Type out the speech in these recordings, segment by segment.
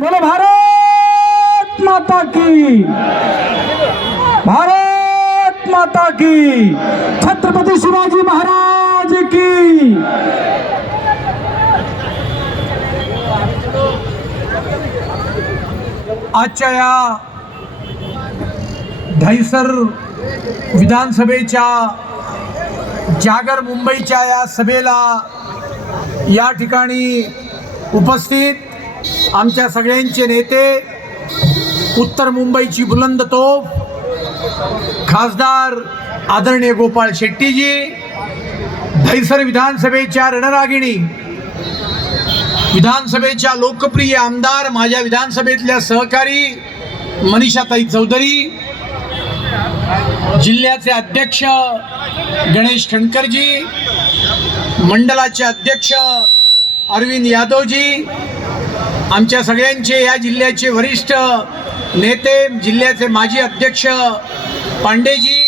बोलो भारत माता की, भारत माता की, छत्रपती शिवाजी महाराज की। आजच्या या दहिसर विधानसभेच्या जागर मुंबईच्या या सभेला या ठिकाणी उपस्थित आमच्या सगळ्यांचे नेते, उत्तर मुंबईची बुलंद तोफ खासदार आदरणीय गोपाळ शेट्टीजी, दहिसर विधानसभेच्या रणरागिणी, विधानसभेच्या लोकप्रिय आमदार, माझ्या विधानसभेतल्या सहकारी मनीषाताई चौधरी, जिल्ह्याचे अध्यक्ष गणेश खणकरजी, मंडलाचे अध्यक्ष अरविंद यादवजी, आमच्या सगळ्यांचे या जिल्ह्याचे वरिष्ठ नेते, जिल्ह्याचे माजी अध्यक्ष पांडेजी,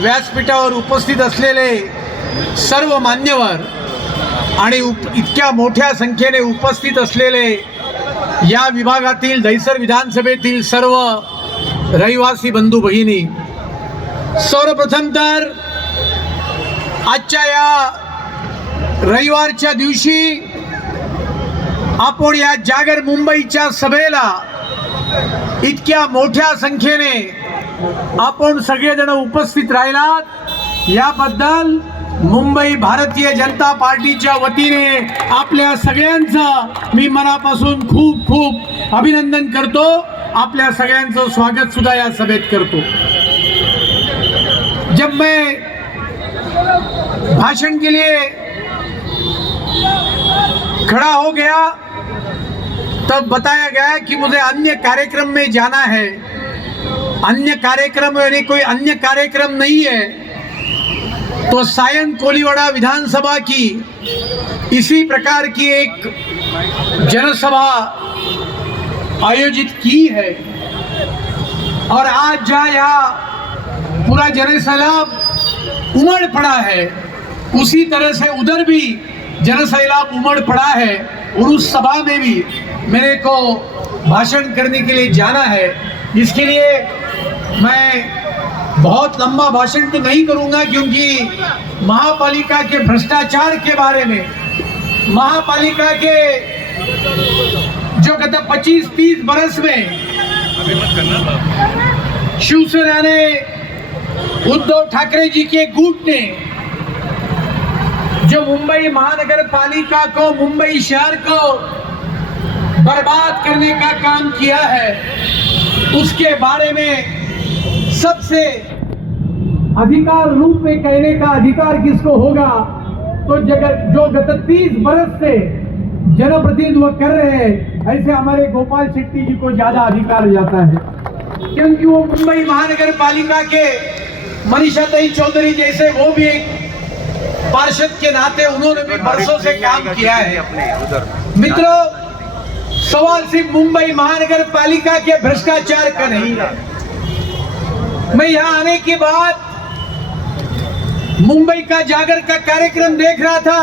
व्यासपीठावर उपस्थित असलेले सर्व मान्यवर आणि इतक्या मोठ्या संख्येने उपस्थित असलेले या विभागातील दहिसर विधानसभेतील सर्व रहिवासी बंधू भगिनी, सर्वप्रथम तर आजच्या या रविवारच्या दिवशी आपण या जागर मुंबईच्या सभेला इतक्या मोठ्या संख्येने आपण सगळेजण उपस्थित राहिलात याबद्दल मुंबई भारतीय जनता पार्टीच्या वतीने आपल्या सगळ्यांचं मी मनापासून खूप खूप अभिनंदन करतो। आपल्या सगळ्यांचं स्वागत सुद्धा या सभेत करतो। जब मैं भाषण के लिए खड़ा हो गया तब बताया गया कि मुझे अन्य कार्यक्रम में जाना है। अन्य कार्यक्रम यानी कोई अन्य कार्यक्रम नहीं है, तो सायन कोलीवाड़ा विधानसभा की इसी प्रकार की एक जनसभा आयोजित की है और आज जहाँ यहाँ पूरा जनसैलाब उमड़ पड़ा है, उसी तरह से उधर भी जनसैलाब उमड़ पड़ा है और उस सभा में भी मेरे को भाषण करने के लिए जाना है। इसके लिए मैं बहुत लंबा भाषण तो नहीं करूंगा, क्योंकि महापालिका के भ्रष्टाचार के बारे में, महापालिका के जो गत 25-30 बरस में शिवसेना ने, उद्धव ठाकरे जी के गुट ने जो मुंबई महानगर पालिका को, मुंबई शहर को बर्बाद करने का काम किया है, उसके बारे में सबसे अधिकार रूप में कहने का अधिकार किसको होगा? तो जो गत 30 बरस से जनप्रतिनिधित्व कर रहे हैं, ऐसे हमारे गोपाल शेट्टी जी को ज्यादा अधिकार जाता है, क्योंकि वो मुंबई महानगर पालिका के मनीषाताई चौधरी जैसे वो भी एक पार्षद के नाते उन्होंने भी बरसों से काम किया है। मित्रों, सवाल सिर्फ मुंबई महानगर पालिका के भ्रष्टाचार का नहीं है। मैं यहाँ आने के बाद मुंबई का जागर का कार्यक्रम देख रहा था,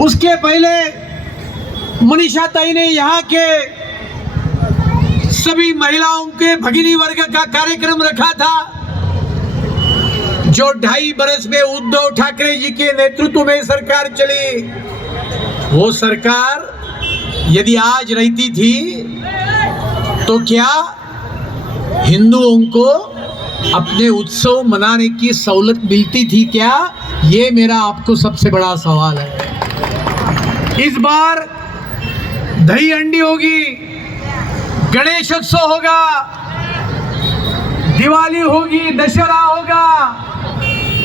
उसके पहले मनीषाताई ने यहाँ के सभी महिलाओं के भगिनी वर्ग का कार्यक्रम रखा था, जो 2.5 बरस में उद्धव ठाकरे जी के नेतृत्व में सरकार चली। वो सरकार यदि आज रहती थी तो क्या हिंदुओं को अपने उत्सव मनाने की सहूलत मिलती थी क्या? ये मेरा आपको सबसे बड़ा सवाल है। इस बार दही हंडी होगी, गणेशोत्सव होगा, दिवाली होगी, दशहरा होगा।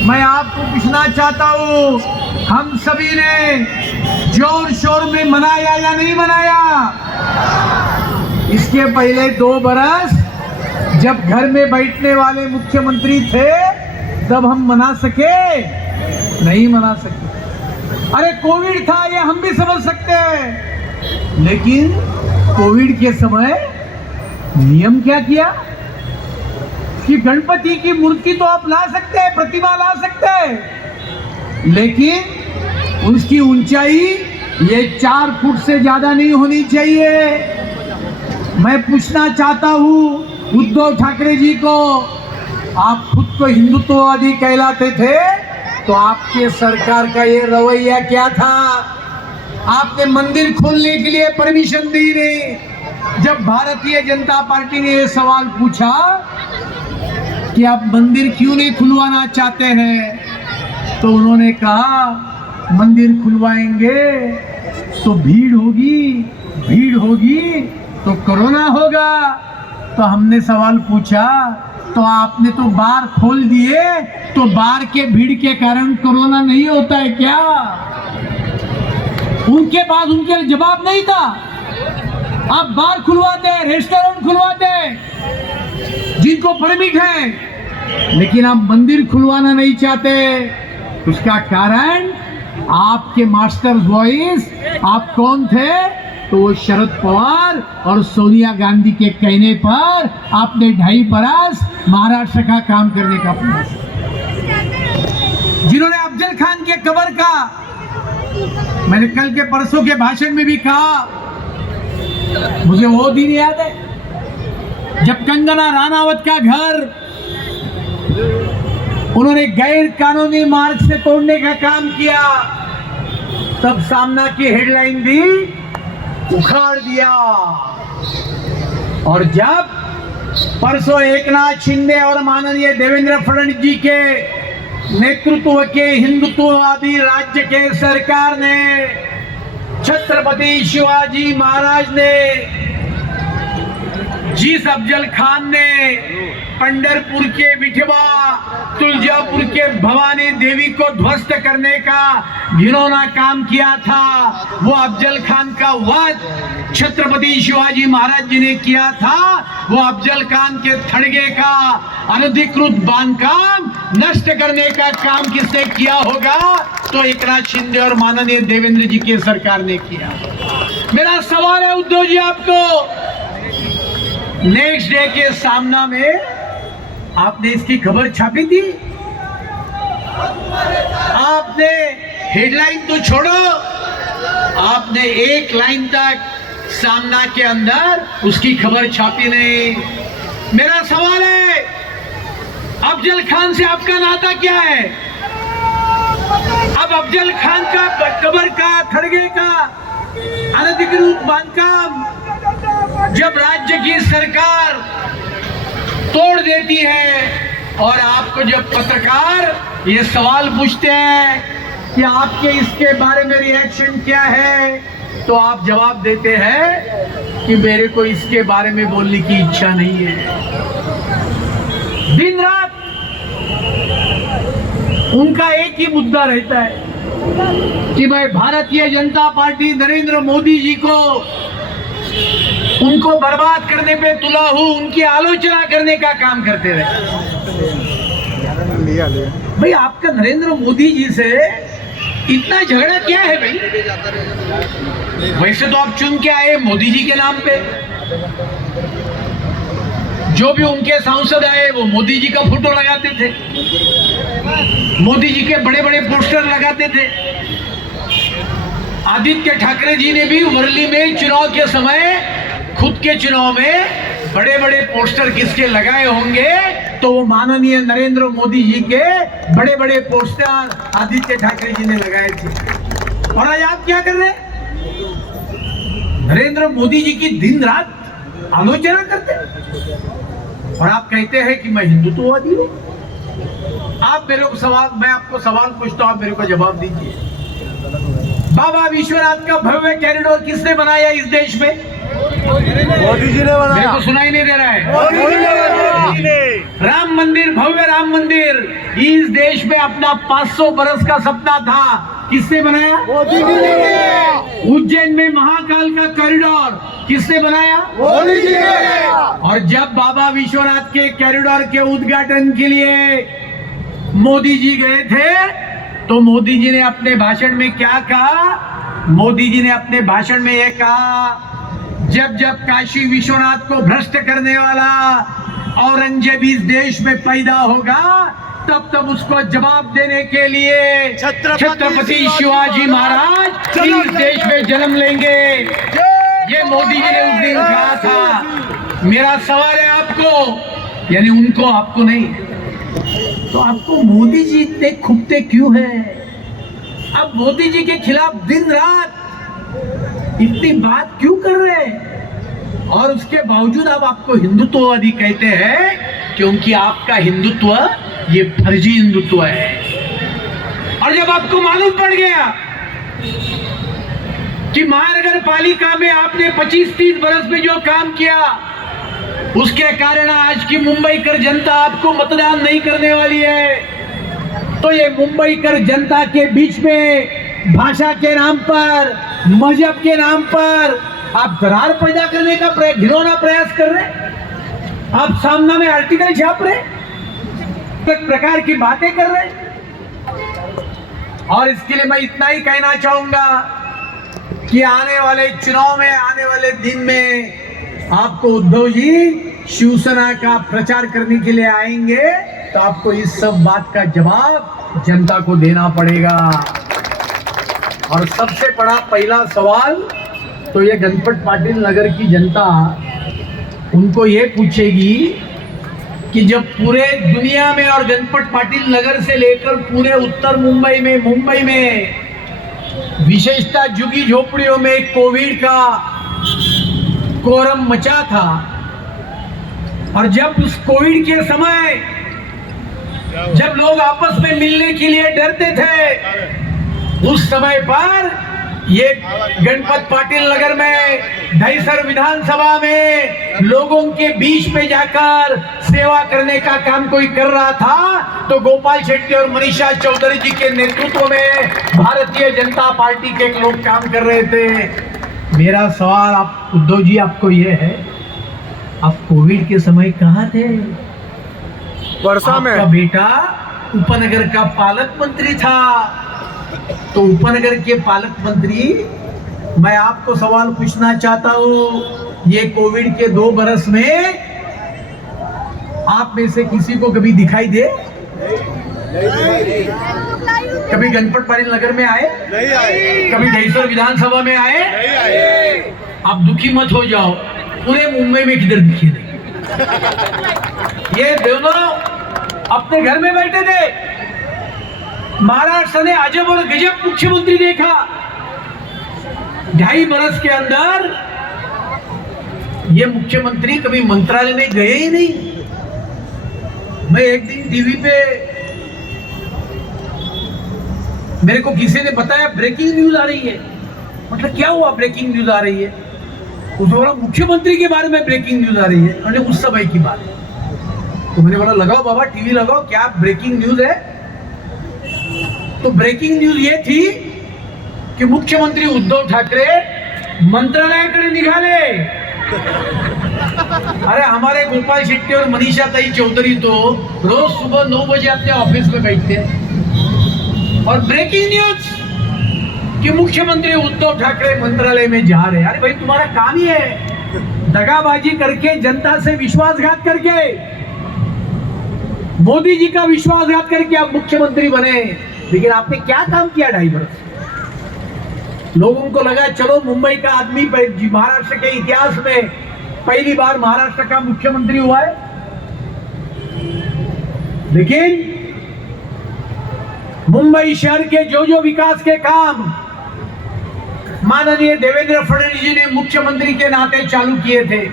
मैं आपको पूछना चाहता हूँ, हम सभी ने जोर शोर में मनाया या नहीं मनाया? इसके पहले 2 बरस जब घर में बैठने वाले मुख्यमंत्री थे तब हम मना सके? नहीं मना सके। अरे कोविड था, ये हम भी समझ सकते हैं, लेकिन कोविड के समय नियम क्या किया कि गणपति की मूर्ति तो आप ला सकते हैं, प्रतिमा ला सकते हैं, लेकिन उसकी ऊंचाई ये 4 फुट से ज्यादा नहीं होनी चाहिए। मैं पूछना चाहता हूँ उद्धव ठाकरे जी को, आप खुद को हिंदुत्ववादी कहलाते थे, तो आपके सरकार का ये रवैया क्या था? आपने मंदिर खोलने के लिए परमिशन दी नहीं। जब भारतीय जनता पार्टी ने ये सवाल पूछा कि आप मंदिर क्यों नहीं खुलवाना चाहते हैं, तो उन्होंने कहा मंदिर खुलवाएंगे तो भीड़ होगी तो कोरोना होगा। तो हमने सवाल पूछा, तो आपने तो बार खोल दिए, तो बार के भीड़ के कारण कोरोना नहीं होता है क्या? उनके पास उनके लिए जवाब नहीं था। आप बार खुलवाते, रेस्टोरेंट खुलवाते जिनको परमिट है, लेकिन आप मंदिर खुलवाना नहीं चाहते। उसका कारण आपके मास्टर वॉइस आप कौन थे? तो वो शरद पवार और सोनिया गांधी के कहने पर आपने 2.5 बरस महाराष्ट्र का काम करने का प्रयास, जिन्होंने अफजल खान के कब्र का, मैंने कल के परसों के भाषण में भी कहा, मुझे वो दिन याद है जब कंगना राणावत का घर उन्होंने गैर कानूनी मार्ग से तोड़ने का काम किया, तब सामना की हेडलाइन भी उखाड़ दिया। और जब परसों एकनाथ शिंदे और माननीय देवेंद्र फडणवीस जी के नेतृत्व के हिंदुत्ववादी राज्य के सरकार ने, छत्रपति शिवाजी महाराज ने, जिस अफजल खान ने पंढरपुर के विठवा, तुलजापुर के भवानी देवी को ध्वस्त करने का घिनौना काम किया था, वो अफजल खान का वध छत्रपति शिवाजी महाराज जी ने किया था। वो अफजल खान के थड़गे का अनधिकृत बांधकाम नष्ट करने का काम किसने किया होगा? तो एकनाथ शिंदे और माननीय देवेंद्र जी की सरकार ने किया। मेरा सवाल है उद्धव जी आपको, नेक्स्ट डे के सामना में आपने इसकी खबर छापी थी? आपने हेडलाइन तो छोड़ो, आपने एक लाइन तक सामना के अंदर उसकी खबर छापी नहीं। मेरा सवाल है, अफजल खान से आपका नाता क्या है? अब अफजल खान का कब्र का, थड़गे का अनधिकृत बांधकाम जब राज्य की सरकार तोड़ देती है और आपको जब पत्रकार ये सवाल पूछते हैं कि आपके इसके बारे में रिएक्शन क्या है, तो आप जवाब देते हैं कि मेरे को इसके बारे में बोलने की इच्छा नहीं है। दिन रात उनका एक ही मुद्दा रहता है कि मैं भारतीय जनता पार्टी नरेंद्र मोदी जी को, उनको बर्बाद करने पे तुला हूं, उनकी आलोचना करने का काम करते रहे। भाई आपका नरेंद्र मोदी जी से इतना झगड़ा क्या है भाई? वैसे तो आप चुन के आए मोदी जी के नाम पे, जो भी उनके सांसद आए वो मोदी जी का फोटो लगाते थे, मोदी जी के बड़े बड़े पोस्टर लगाते थे। आदित्य ठाकरे जी ने भी वर्ली में चुनाव के समय खुद के चुनाव में बड़े बड़े पोस्टर किसके लगाए होंगे? तो वो माननीय नरेंद्र मोदी जी के बड़े बड़े पोस्टर आदित्य ठाकरे जी ने लगाए थे। और आज आप क्या कर रहे हैं? नरेंद्र मोदी जी की दिन रात आलोचना करते हैं और आप कहते हैं कि मैं हिंदुत्ववादी हूं। आप मेरे को सवाल, मैं आपको सवाल पूछता हूं, आप मेरे को जवाब दीजिए। बाबा विश्वनाथ का भव्य कॉरिडोर किसने बनाया इस देश में? मोदी जी ने बनाया। मेरे को सुनाई नहीं दे रहा है। मोदी ने। राम मंदिर, भव्य राम मंदिर इस देश में अपना 500 बरस का सपना था, किसने बनाया? मोदी जी ने। उज्जैन में महाकाल का कॉरिडोर किसने बनाया? मोदी जी ने। और जब बाबा विश्वनाथ के कॉरिडोर के उद्घाटन के लिए मोदी जी गए थे, तो मोदी जी ने अपने भाषण में क्या कहा? मोदी जी ने अपने भाषण में यह कहा, जब जब काशी विश्वनाथ को भ्रष्ट करने वाला औरंगजेब इस देश में पैदा होगा, तब उसको जवाब देने के लिए छत्रपति शिवाजी महाराज इस देश में जन्म लेंगे। ये मोदी जी ने उस दिन कहा था। मेरा सवाल है आपको, यानी उनको, आपको नहीं, तो आपको मोदी जी इतने खुबते क्यों हैं? अब मोदी जी के खिलाफ दिन रात इतनी बात क्यों कर रहे हैं? और उसके बावजूद अब आपको हिंदुत्ववादी कहते हैं, क्योंकि आपका हिंदुत्व ये फर्जी हिंदुत्व है। और जब आपको मालूम पड़ गया कि महानगर पालिका में आपने 25-30 बरस में जो काम किया, उसके कारण आज की मुंबई कर जनता आपको मतदान नहीं करने वाली है, तो ये मुंबई कर जनता के बीच में भाषा के नाम पर, मजहब के नाम पर आप दरार पैदा करने का घिनौना प्रयास कर रहे हैं। आप सामना में आर्टिकल छाप रहे, एक प्रकार की बातें कर रहे हैं। और इसके लिए मैं इतना ही कहना चाहूंगा कि आने वाले चुनाव में, आने वाले दिन में आपको उद्धव जी शिवसेना का प्रचार करने के लिए आएंगे, तो आपको इस सब बात का जवाब जनता को देना पड़ेगा। और सबसे बड़ा पहला सवाल तो ये गणपत पाटिल नगर की जनता उनको ये पूछेगी कि जब पूरे दुनिया में और गणपत पाटिल नगर से लेकर पूरे उत्तर मुंबई में विशेषतः झुग्गी झोपड़ियों में कोविड का कोहराम मचा था, और जब उस कोविड के समय जब लोग आपस में मिलने के लिए डरते थे, उस समय पर ये गणपत पाटिल नगर में दहीसर विधानसभा में लोगों के बीच में जाकर सेवा करने का काम कोई कर रहा था, तो गोपाल शेट्टी और मनीषा चौधरी जी के नेतृत्व में भारतीय जनता पार्टी के लोग काम कर रहे थे। मेरा सवाल आप उद्धव जी आपको ये है, आप कोविड के समय कहाँ थे? वर्षा में आपका बेटा उपनगर का पालक मंत्री था, तो उपनगर के पालक मंत्री, मैं आपको सवाल पूछना चाहता हूं, ये कोविड के 2 बरस में आप में से किसी को कभी दिखाई दे? कभी गणपत पाटिल नगर में आए? नहीं आए। कभी दहीसर विधानसभा में आए? नहीं आए। आप दुखी मत हो जाओ, पूरे मुंबई में किधर दिखे नहीं। ये दोनों अपने घर में बैठे थे। महाराष्ट्र ने अजब और गजब मुख्यमंत्री देखा। 2.5 बरस के अंदर ये मुख्यमंत्री कभी मंत्रालय में गए ही नहीं। मैं एक दिन टीवी पे मेरे को किसी ने बताया ब्रेकिंग न्यूज आ रही है। मतलब क्या हुआ ब्रेकिंग न्यूज आ रही है? उस बोला मुख्यमंत्री के बारे में ब्रेकिंग न्यूज आ रही है, मैंने उस समय की बात है। तो मैंने बोला लगाओ बाबा टीवी लगाओ, क्या ब्रेकिंग न्यूज है? तो ब्रेकिंग न्यूज ये थी की मुख्यमंत्री उद्धव ठाकरे मंत्रालयाकडे निघाले। अरे हमारे गोपाल शेट्टी और मनीषा ताई चौधरी तो रोज सुबह 9 बजे अपने ऑफिस में बैठते हैं, और ब्रेकिंग न्यूज कि मुख्यमंत्री उद्धव ठाकरे मंत्रालय में जा रहे हैं। अरे भाई तुम्हारा काम ही है दगाबाजी करके, जनता से विश्वासघात करके, मोदी जी का विश्वासघात करके आप मुख्यमंत्री बने। लेकिन आपने क्या काम किया 2.5 बरस? लोगों को लगा चलो मुंबई का आदमी महाराष्ट्र के इतिहास में पहली बार महाराष्ट्र का मुख्यमंत्री हुआ है। लेकिन मुंबई शहर के जो विकास के काम माननीय देवेंद्र फडणवीस जी ने मुख्यमंत्री के नाते चालू किए थे,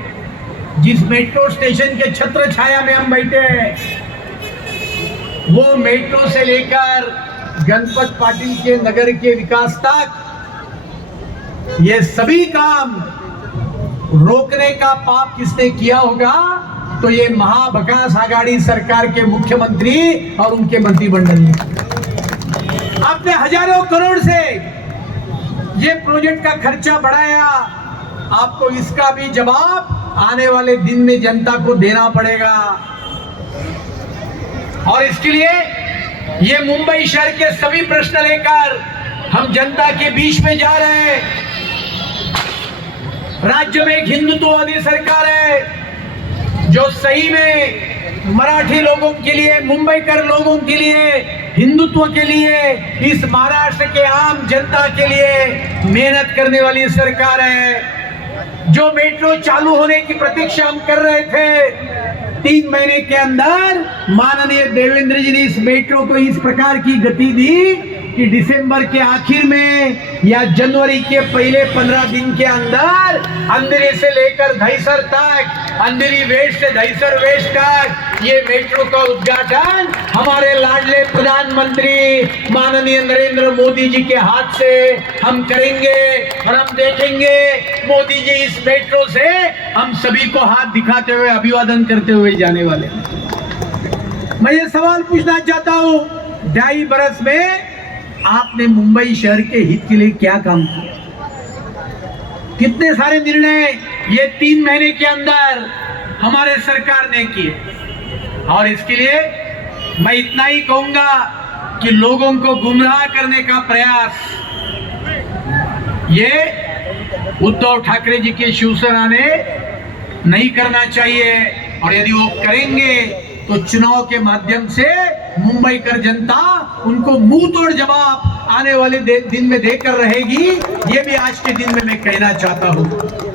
जिस मेट्रो स्टेशन के छत्र छाया में हम बैठे हैं, वो मेट्रो से लेकर गणपत पाटिल के नगर के विकास तक ये सभी काम रोकने का पाप किसने किया होगा? तो ये महाभकास आघाड़ी सरकार के मुख्यमंत्री और उनके मंत्रिमंडल ने। आपने हजारों करोड़ से ये प्रोजेक्ट का खर्चा बढ़ाया, आपको इसका भी जवाब आने वाले दिन में जनता को देना पड़ेगा। और इसके लिए ये मुंबई शहर के सभी प्रश्न लेकर हम जनता के बीच में जा रहे हैं। राज्य में एक हिंदुत्ववादी सरकार है जो सही में मराठी लोगों के लिए, मुंबईकर लोगों के लिए, हिंदुत्व के लिए, इस महाराष्ट्र के आम जनता के लिए मेहनत करने वाली सरकार है। जो मेट्रो चालू होने की प्रतीक्षा हम कर रहे थे, 3 महीने के अंदर माननीय देवेंद्र जी ने इस मेट्रो को इस प्रकार की गति दी कि दिसंबर के आखिर में या जनवरी के पहले 15 दिन के अंदर अंधेरी से लेकर दहिसर तक, अंधेरी वेस्ट से दहिसर वेस्ट तक ये मेट्रो का उद्घाटन हमारे लाडले प्रधानमंत्री माननीय नरेंद्र मोदी जी के हाथ से हम करेंगे। और हम देखेंगे मोदी जी इस मेट्रो से हम सभी को हाथ दिखाते हुए, अभिवादन करते हुए जाने वाले हैं। मैं ये सवाल पूछना चाहता हूं, 2.5 बरस में आपने मुंबई शहर के हित के लिए क्या काम किया? कितने सारे निर्णय ये 3 महीने के अंदर हमारे सरकार ने किए। और इसके लिए मैं इतना ही कहूंगा कि लोगों को गुमराह करने का प्रयास ये उद्धव ठाकरे जी के शिवसेना ने नहीं करना चाहिए। और यदि वो करेंगे तो चुनाव के माध्यम से मुंबई कर जनता उनको मुंह तोड़ जवाब आने वाले दिन में देकर रहेगी। ये भी आज के दिन में मैं कहना चाहता हूं।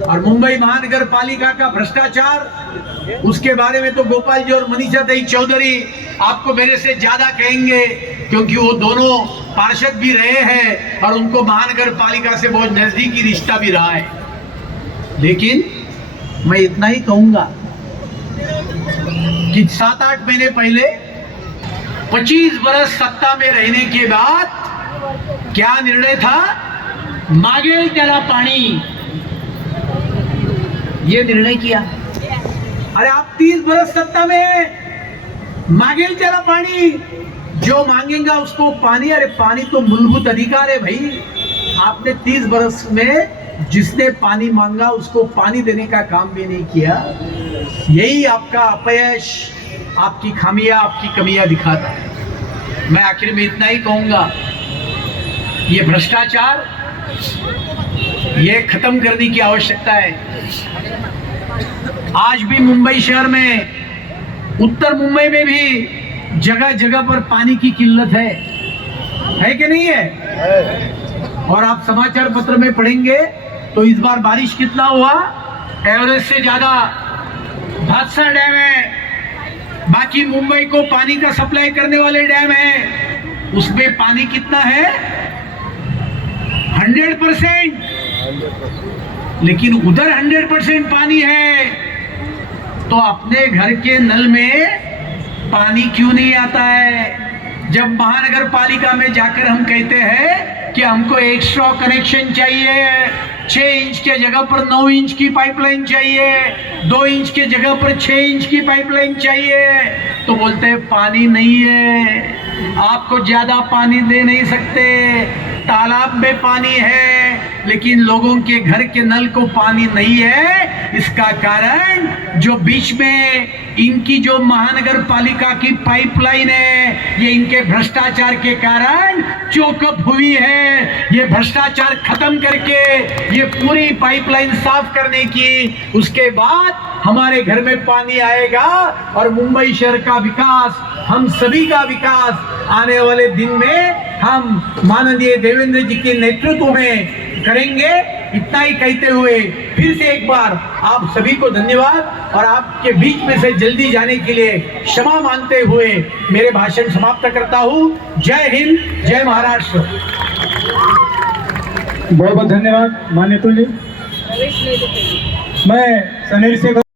और मुंबई महानगर पालिका का भ्रष्टाचार, उसके बारे में तो गोपाल जी और मनीषा दई चौधरी आपको मेरे से ज्यादा कहेंगे, क्योंकि वो दोनों पार्षद भी रहे हैं और उनको महानगर पालिका से बहुत नजदीकी रिश्ता भी रहा है। लेकिन मैं इतना ही कहूंगा कि 7-8 महीने पहले 25 बरस सत्ता में रहने के बाद क्या निर्णय था? मागेल त्याला पाणी, ये निर्णय किया। अरे आप 30 बरस सत्ता में, मागेल त्याला पाणी, जो मांगेगा उसको पानी। अरे पानी तो मूलभूत अधिकार है भाई। आपने 30 बरस में जिसने पानी मांगा उसको पानी देने का काम भी नहीं किया। यही आपका अपयश, आपकी खामियां, आपकी कमियां दिखाता है। मैं आखिर में इतना ही कहूंगा, ये भ्रष्टाचार ये खत्म करने की आवश्यकता है। आज भी मुंबई शहर में, उत्तर मुंबई में भी जगह जगह पर पानी की किल्लत है कि नहीं है? और आप समाचार पत्र में पढ़ेंगे तो इस बार बारिश कितना हुआ? एवरेज से ज्यादा भादसा डैम है। बाकी मुंबई को पानी का सप्लाई करने वाले डैम है, उसमें पानी कितना है? 100%। लेकिन उधर 100% पानी है तो अपने घर के नल में पानी क्यों नहीं आता है? जब महानगर पालिका में जाकर हम कहते हैं कि हमको एक्स्ट्रा कनेक्शन चाहिए, 6 इंच के जगह पर 9 इंच की पाइपलाइन चाहिए, 2 इंच के जगह पर 6 इंच की पाइपलाइन चाहिए, तो बोलते हैं पानी नहीं है, आपको ज्यादा पानी दे नहीं सकते। तालाब में पानी है लेकिन लोगों के घर के नल को पानी नहीं है। इसका कारण जो बीच में इनकी जो महानगर पालिका की पाइपलाइन है, ये इनके भ्रष्टाचार के कारण चोकअप हुई है। ये भ्रष्टाचार खत्म करके ये पूरी पाइपलाइन साफ करने की, उसके बाद हमारे घर में पानी आएगा और मुंबई शहर का विकास, हम सभी का विकास आने वाले दिन में हम माननीय देवेंद्र जी के नेतृत्व में करेंगे। इतना ही कहते हुए फिर से एक बार आप सभी को धन्यवाद और आपके बीच में से जल्दी जाने के लिए क्षमा मांगते हुए मेरे भाषण समाप्त करता हूं। जय हिंद, जय महाराष्ट्र। बहुत बहुत धन्यवाद माननीय अतुल जी। मैं सनेर से